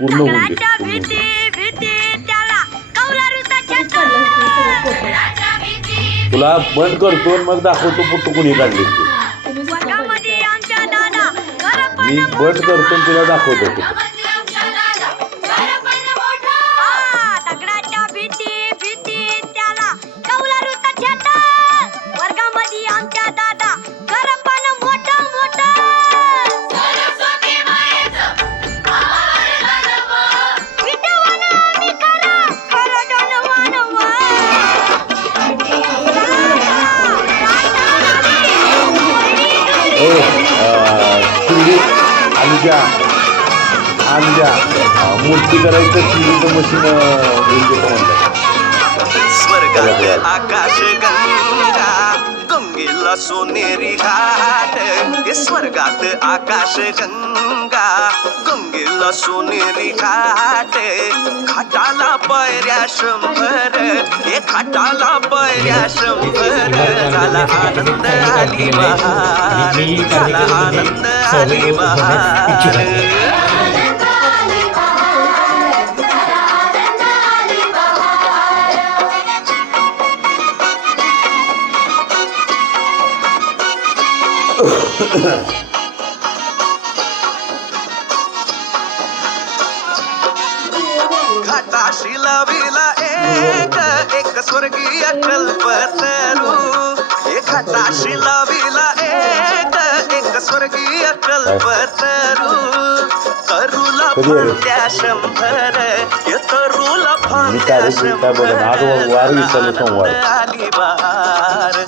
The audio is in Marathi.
पूर्ण होऊन दे दगडाच्या पूर्ण होऊन दे. भीती भीती त्याला कौलारूचा छटा. तुला बंद करतो आणि मग दाखवतो फोटो कुणी काढले ते. वर्गामध्ये आमच्या दादा खरं पण मी बंद करतो आणि तुला दाखवतो फोटो. दगडाच्या भीती भीती त्याला कौलारूचा छटा. वर्गामध्ये आमच्या दादा खरं पण मोठं मोठं. विठ्ठवान आम्ही खरं खरं धनवान शिर्डी आमच्या मूर्ती करायचं शिर्डीचं मशीन स्वर्गात आकाश गंगा गंगेला सोनेरी घाट. हे स्वर्गात आकाश गंगा गंगेला सोनेरी घाट. खाटाला पायऱ्या 100 हे खाटाला पायऱ्या 100. झाला आनंद आली बहार झाला आनंद आली बहार. घाटाशी लाविला एक स्वर्गीय कल्पतरू. हे घाटाशी लाविला एक स्वर्गीय कल्पतरू. तरुला फांद्या 100 हे तरुला फांद्या 100. आली आली बहार